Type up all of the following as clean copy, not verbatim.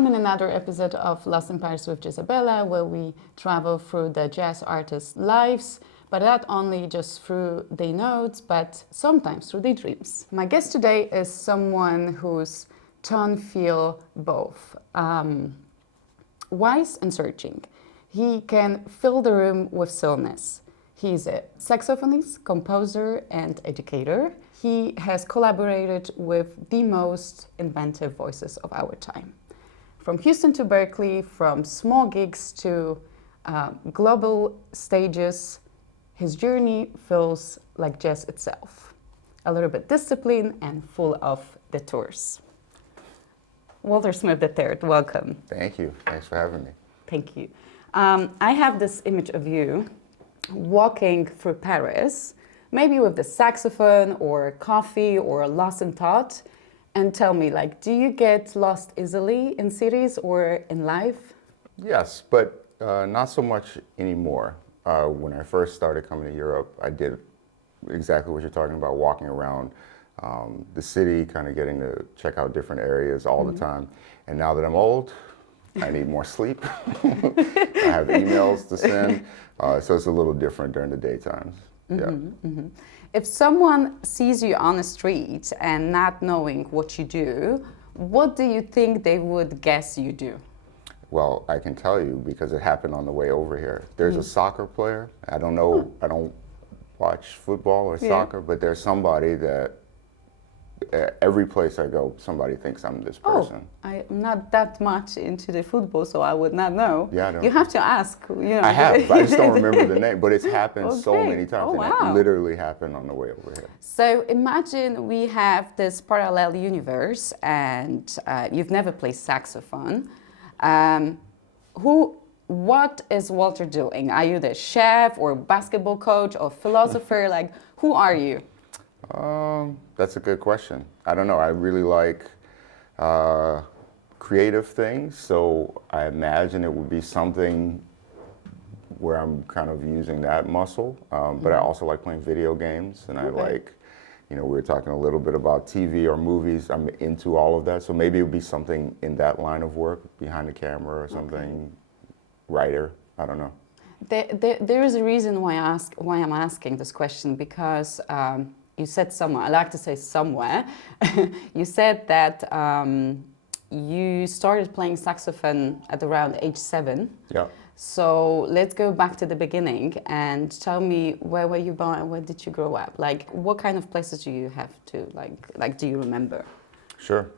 Welcome in another episode of Lost in Paris with Jazzabela, where we travel through the jazz artists' lives, but not only just through their notes, but sometimes through their dreams. My guest today is someone whose tone feel both wise and searching. He can fill the room with stillness. He's a saxophonist, composer, and educator. He has collaborated with the most inventive voices of our time. From Houston to Berkeley, from small gigs to global stages, his journey feels like jazz itself. A little bit disciplined and full of detours. Walter Smith III, welcome. Thank you. Thanks for having me. Thank you. I have this image of you walking through Paris, maybe with the saxophone or coffee or lost in thought. And tell me, do you get lost easily in cities or in life? Yes, but not so much anymore. When I first started coming to Europe, I did exactly what you're talking about, walking around the city, kind of getting to check out different areas all the time. And now that I'm old, I need more sleep. I have emails to send, so it's a little different during the daytimes. Yeah. If someone sees you on the street and not knowing what you do, what do you think they would guess you do? Well, I can tell you because it happened on the way over here. There's a soccer player. I don't know, I don't watch football or soccer, but there's somebody that every place I go, somebody thinks I'm this person. I'm not that much into the football, so I would not know. Yeah, I don't. You have to ask. I have. I just don't remember the name, but it's happened so many times. Oh, and wow. it literally happened on the way over here. So imagine we have this parallel universe, and you've never played saxophone. What is Walter doing? Are you the chef or basketball coach or philosopher? Who are you? That's a good question. I don't know. I really like creative things, so I imagine it would be something where I'm kind of using that muscle. But I also like playing video games, and I like, we were talking a little bit about TV or movies. I'm into all of that, so maybe it would be something in that line of work, behind the camera or something, writer. I don't know. There is a reason why I'm asking this question, because you said somewhere, I like to say somewhere, you said that you started playing saxophone at around age 7. Yeah. So let's go back to the beginning and tell me, where were you born, where did you grow up? What kind of places do you have to, do you remember? Sure.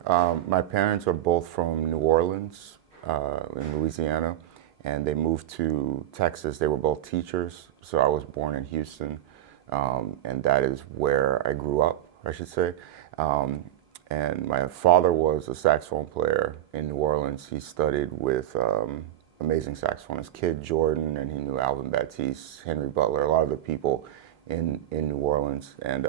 My parents are both from New Orleans in Louisiana, and they moved to Texas. They were both teachers, so I was born in Houston. And that is where I grew up, I should say. And my father was a saxophone player in New Orleans. He studied with amazing saxophonist Kid Jordan, and he knew Alvin Batiste, Henry Butler, a lot of the people in New Orleans. And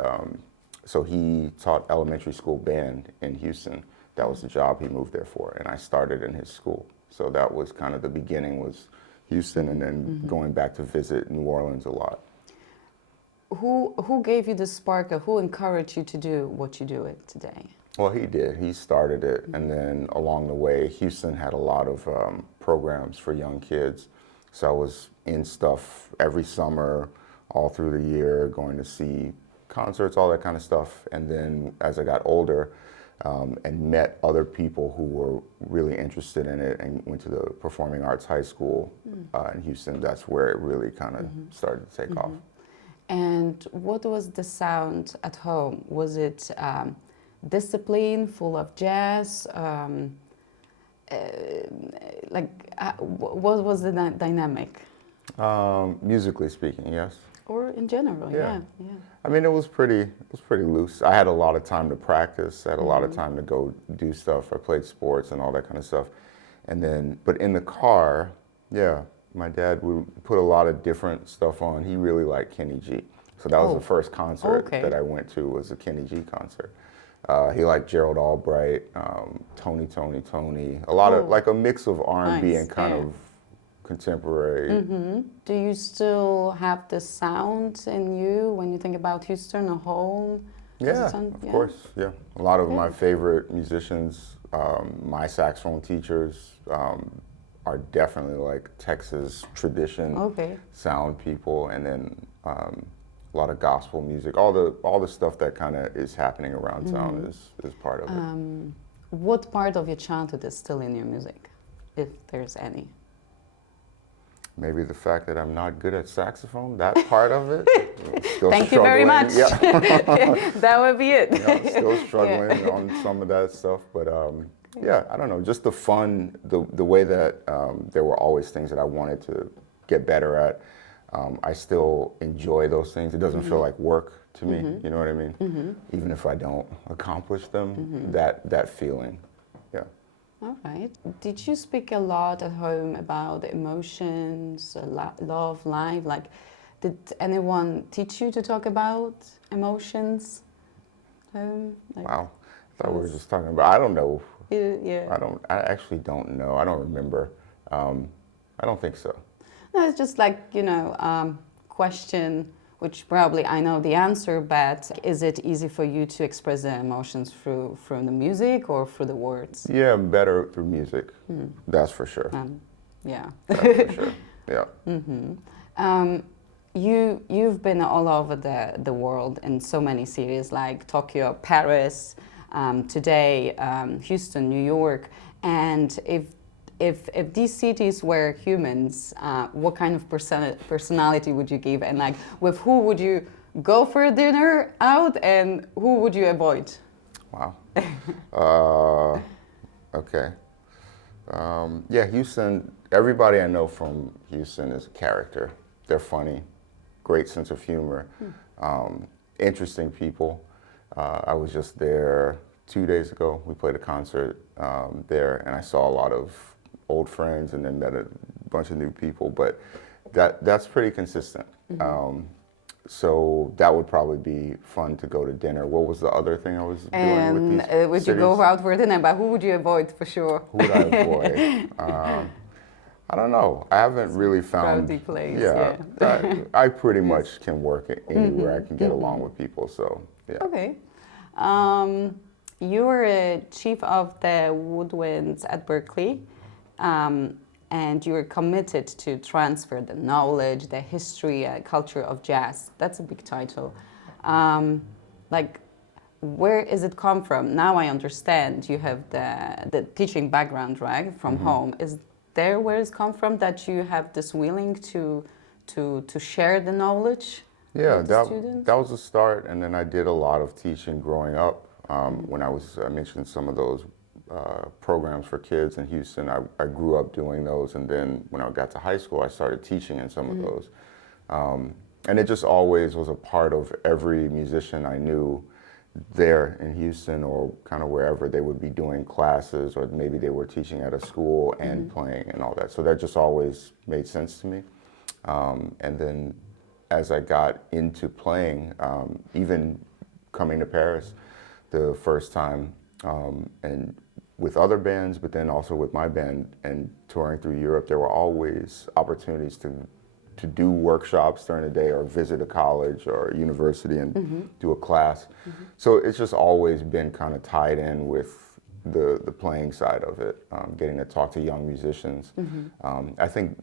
so he taught elementary school band in Houston. That was the job he moved there for, and I started in his school. So that was kind of the beginning, was Houston, and then going back to visit New Orleans a lot. Who gave you the spark, or who encouraged you to do what you do it today? Well, he did. He started it, and then along the way, Houston had a lot of programs for young kids. So I was in stuff every summer, all through the year, going to see concerts, all that kind of stuff. And then as I got older and met other people who were really interested in it and went to the Performing Arts High School in Houston, that's where it really kind of started to take off. And what was the sound at home? Was it discipline, full of jazz? What was the dynamic? Musically speaking, yes. Or in general, yeah. I mean, it was pretty loose. I had a lot of time to practice. I had a lot of time to go do stuff. I played sports and all that kind of stuff. And then, but in the car, my dad would put a lot of different stuff on. He really liked Kenny G. So that was the first concert that I went to, was a Kenny G concert. He liked Gerald Albright, Tony, a lot of, like a mix of R&B and kind of contemporary. Do you still have the sound in you when you think about Houston or home? Yeah, of course, yeah. A lot of my favorite musicians My saxophone teachers are definitely like Texas tradition Okay. sound people, and then a lot of gospel music. All the stuff that kind of is happening around town is part of it. What part of your childhood is still in your music, if there's any? Maybe the fact that I'm not good at saxophone, that part of it. Still Thank you very much. Yeah. That would be it. Still struggling on some of that stuff, but yeah, I don't know, just the fun, the way that there were always things that I wanted to get better at. I still enjoy those things. It doesn't feel like work to me, you know what I mean? Even if I don't accomplish them, that feeling, yeah. All right. Did you speak a lot at home about emotions, love, life? Like, did anyone teach you to talk about emotions at home? Like, Wow, I thought we were just talking about, I don't know. yeah. I actually don't know. I don't remember. I don't think so. No, it's just like, question, which probably I know the answer, but is it easy for you to express the emotions through the music or through the words? Yeah, better through music. That's for sure. Yeah. That's for sure. Yeah. You've been all over the world in so many cities like Tokyo, Paris, today Houston, New York, and if these cities were humans, what kind of personality would you give, and like with who would you go for dinner out, and who would you avoid? Wow. Okay. Yeah, Houston. Everybody I know from Houston is a character. They're funny, great sense of humor, interesting people. I was just there 2 days ago. We played a concert there, and I saw a lot of old friends, and then met a bunch of new people. But that's pretty consistent. So that would probably be fun to go to dinner. What was the other thing I was doing with these would you go out for dinner? But who would you avoid for sure? Who would I avoid? I don't know. I haven't really found. Crowded place. Yeah, I pretty much can work anywhere. I can get along with people. So yeah. Okay. You were a chief of the woodwinds at Berkeley, and you were committed to transfer the knowledge, the history, culture of jazz. That's a big title. Like, where is it come from? Now I understand you have the teaching background, right, from home. Is there where it's come from, that you have this willing to share the knowledge? Yeah, with the students? that was the start, and then I did a lot of teaching growing up. When I mentioned some of those programs for kids in Houston, I grew up doing those, and then when I got to high school, I started teaching in some of those. And it just always was a part of every musician I knew there in Houston or kind of wherever. They would be doing classes, or maybe they were teaching at a school and playing and all that. So that just always made sense to me. And then as I got into playing, even coming to Paris the first time, and with other bands, but then also with my band and touring through Europe, there were always opportunities to do workshops during the day or visit a college or a university and do a class. So it's just always been kind of tied in with the playing side of it, getting to talk to young musicians. I think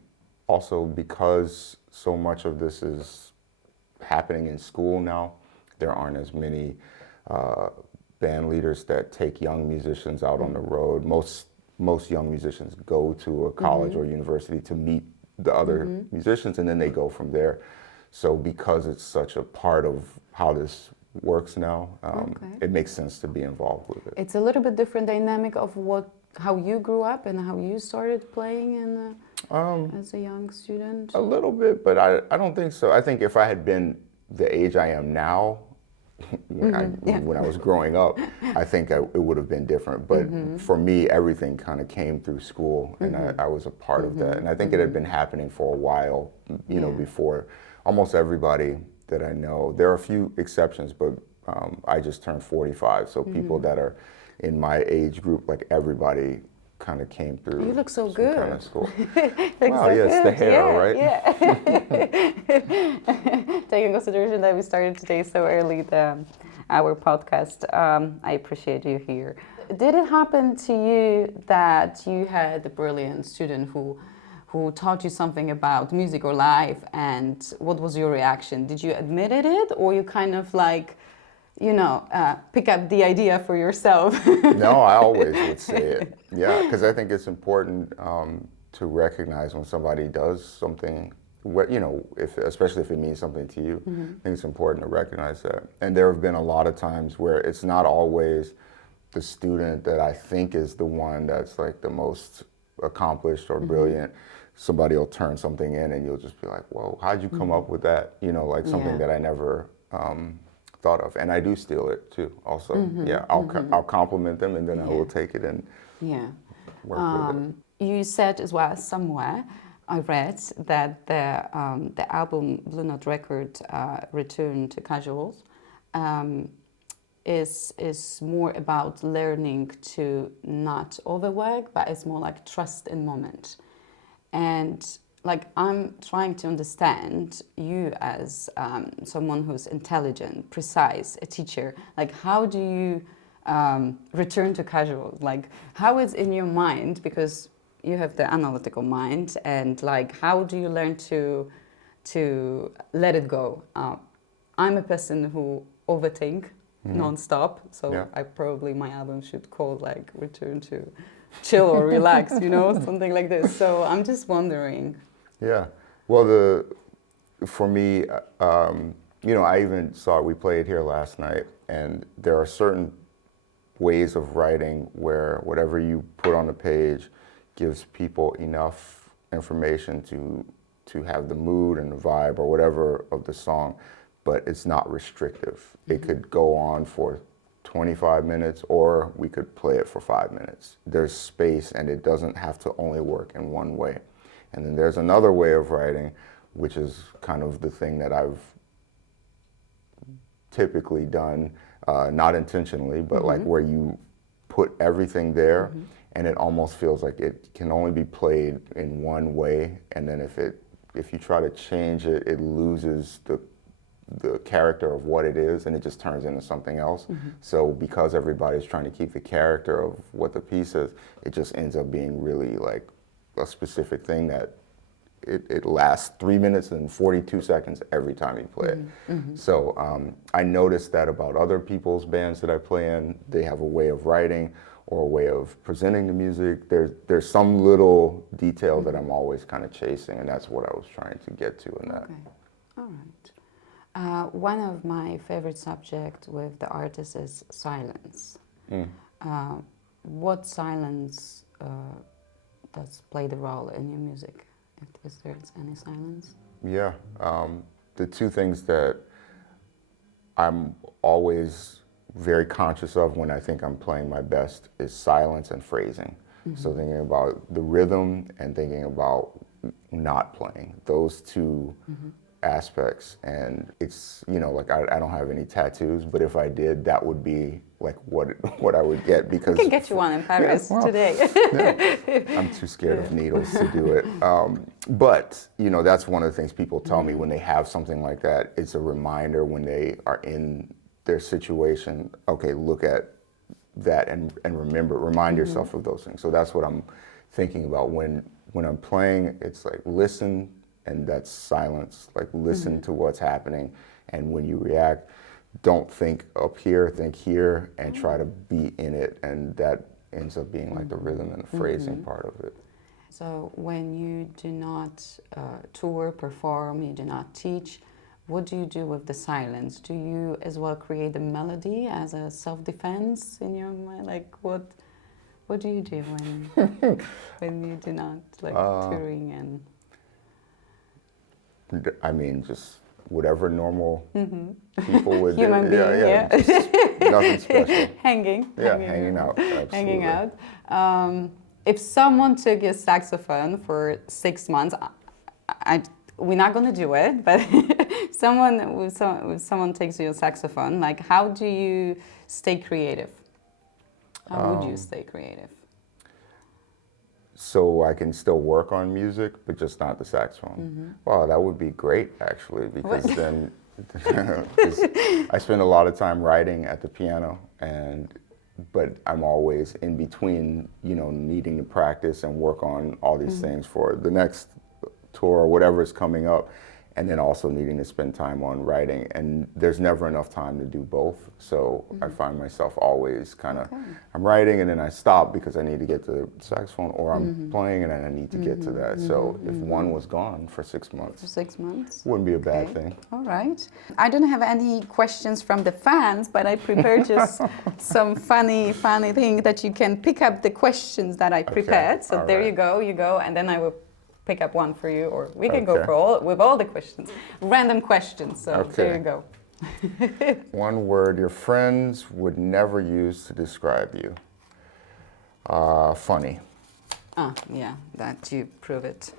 also because so much of this is happening in school now, there aren't as many band leaders that take young musicians out on the road. Most young musicians go to a college or university to meet the other musicians, and then they go from there. So because it's such a part of how this works now, it makes sense to be involved with it. It's a little bit different dynamic of how you grew up and how you started playing as a young student. A little bit, but I don't think so. I think if I had been the age I am now, when I was growing up, I think it would have been different. But for me, everything kind of came through school, and I was a part of that. And I think it had been happening for a while, you know, before almost everybody that I know. There are a few exceptions, but I just turned 45, so people that are in my age group, like everybody kind of came through. You look so good. Kind of school. Wow, so yeah, it's the hair, right? Yeah. Taking consideration that we started today so early, our podcast, I appreciate you here. did it happen to you that you had a brilliant student who taught you something about music or life, and what was your reaction? Did you admit it, or you kind of like, pick up the idea for yourself? No, I always would say it. Yeah, because I think it's important to recognize when somebody does something. Especially if it means something to you, I think it's important to recognize that. And there have been a lot of times where it's not always the student that I think is the one that's like the most accomplished or brilliant. Somebody will turn something in, and you'll just be like, "Whoa, how'd you come up with that?" Like something that I never thought of. And I do steal it too. Also, I'll compliment them, and then I will take it and work with it. You said as well somewhere, I read that the album Blue Note Record, Return to Casuals, is more about learning to not overwork, but it's more like trust in moment. And like, I'm trying to understand you as someone who's intelligent, precise, a teacher. Like, how do you return to casual? Like, how is in your mind, because you have the analytical mind, and like, how do you learn to let it go? I'm a person who overthink non-stop, so my album should call like Return to Chill or Relax, something like this. So I'm just wondering. Yeah, well, for me, I even saw it, we played here last night, and there are certain ways of writing where whatever you put on the page gives people enough information to have the mood and the vibe or whatever of the song, but it's not restrictive. It could go on for 25 minutes, or we could play it for 5 minutes. There's space, and it doesn't have to only work in one way. And then there's another way of writing, which is kind of the thing that I've typically done, not intentionally, but like where you put everything there, and it almost feels like it can only be played in one way. And then if you try to change it, it loses the character of what it is, and it just turns into something else. So because everybody's trying to keep the character of what the piece is, it just ends up being really like a specific thing that it lasts 3 minutes and 42 seconds every time you play it. So I noticed that about other people's bands that I play in. They have a way of writing or a way of presenting the music. There's some little detail that I'm always kind of chasing, and that's what I was trying to get to in that. Okay, all right. One of my favorite subjects with the artist is silence. What silence does play the role in your music, if there's any silence? Yeah, the two things that I'm always very conscious of when I think I'm playing my best is silence and phrasing. So thinking about the rhythm and thinking about not playing, those two aspects. And it's, like I don't have any tattoos, but if I did, that would be like what I would get, because we can get you one in Paris today. I'm too scared of needles to do it. But that's one of the things people tell me when they have something like that. It's a reminder when they are in their situation. Okay, look at that and remind yourself of those things. So that's what I'm thinking about when I'm playing. It's like listen, and that's silence. Like listen to what's happening, and when you react, don't think up here, think here, and try to be in it. And that ends up being like the rhythm and the phrasing part of it. So when you do not tour, perform, you do not teach, what do you do with the silence? Do you as well create the melody as a self-defense in your mind? Like what do you do when you do not like touring and? I mean, just whatever normal people would do. Human being, yeah. Just nothing special. Hanging out. Absolutely. Hanging out. If someone took your saxophone for 6 months, we're not going to do it, but if someone takes your saxophone, like how do you stay creative? How would you stay creative? So I can still work on music, but just not the saxophone. Wow, that would be great, actually, because then 'cause I spend a lot of time writing at the piano, and but I'm always in between, you know, needing to practice and work on all these things for the next tour or whatever is coming up, and then also needing to spend time on writing. And there's never enough time to do both. So I find myself always kind of, I'm writing and then I stop because I need to get to the saxophone, or I'm playing and then I need to get to that. So if one was gone for 6 months, For 6 months? wouldn't be a bad thing. All right. I don't have any questions from the fans, but I prepared just some funny thing that you can pick up the questions that I prepared. So all there right. you go, and then I will pick up one for you, or we can go for all the questions, random questions. So there you go. One word your friends would never use to describe you. Funny. Yeah, that you prove it.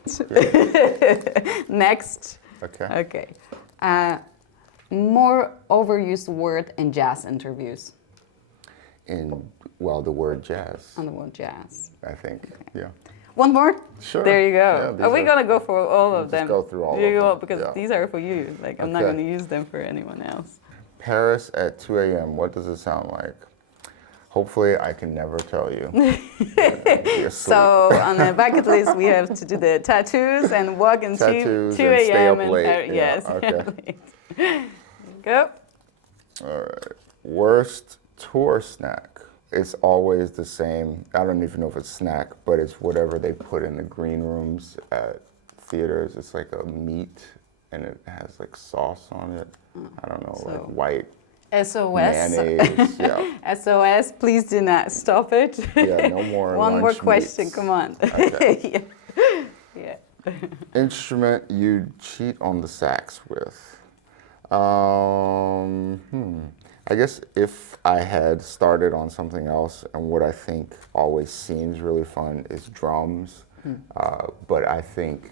Next. Okay. More overused word in jazz interviews. Well, the word jazz. On the word jazz. I think. Yeah. One more? Sure. There you go. Yeah, are we going to go for all of them? Just go through all of them. Because these are for you. Like, I'm not going to use them for anyone else. Paris at 2 a.m. What does it sound like? Hopefully, I can never tell you. So, on the bucket list, we have to do the tattoos and walk in 2 a.m. Stay up late. Yes. Okay. Go. All right. Worst tour snack. It's always the same. I don't even know if it's snack, but it's whatever they put in the green rooms at theaters. It's like a meat, and it has like sauce on it. I don't know, like white SOS. mayonnaise. Yeah. SOS, please do not stop it. Yeah, no more One more lunch question, meats. come on. Okay. Yeah. Instrument you'd cheat on the sax with. I guess if I had started on something else, and what I think always seems really fun is drums. But I think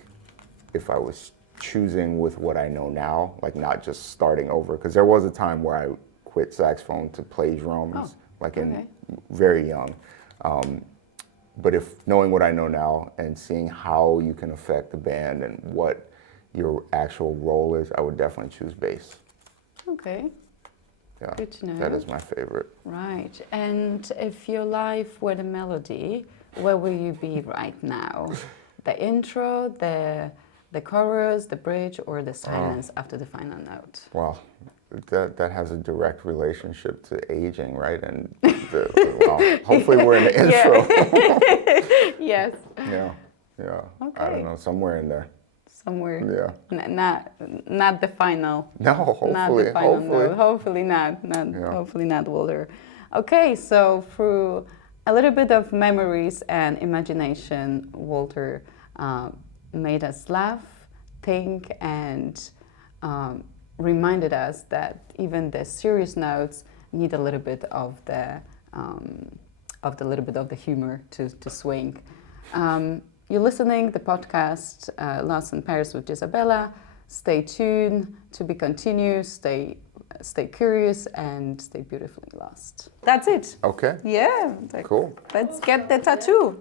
if I was choosing with what I know now, like not just starting over, because there was a time where I quit saxophone to play drums, in very young. But if knowing what I know now and seeing how you can affect the band and what your actual role is, I would definitely choose bass. Okay. Yeah, good to know. that is my favorite. Right. And if your life were the melody, where will you be right now? The intro, the chorus, the bridge, or the silence after the final note? Well, that has a direct relationship to aging, right? And hopefully we're in the intro. Yes. Yeah. Okay. I don't know, somewhere in there. Somewhere. Yeah. Not the final. No, hopefully. Not the final note. Hopefully not. Hopefully not, Walter. Okay, so through a little bit of memories and imagination, Walter made us laugh, think, and reminded us that even the serious notes need a little bit of the humor to swing. You're listening the podcast Lost in Paris with Jazzabela. Stay tuned, to be continued. Stay curious and stay beautifully lost. That's it. Okay. Yeah. Cool. Let's get the tattoo.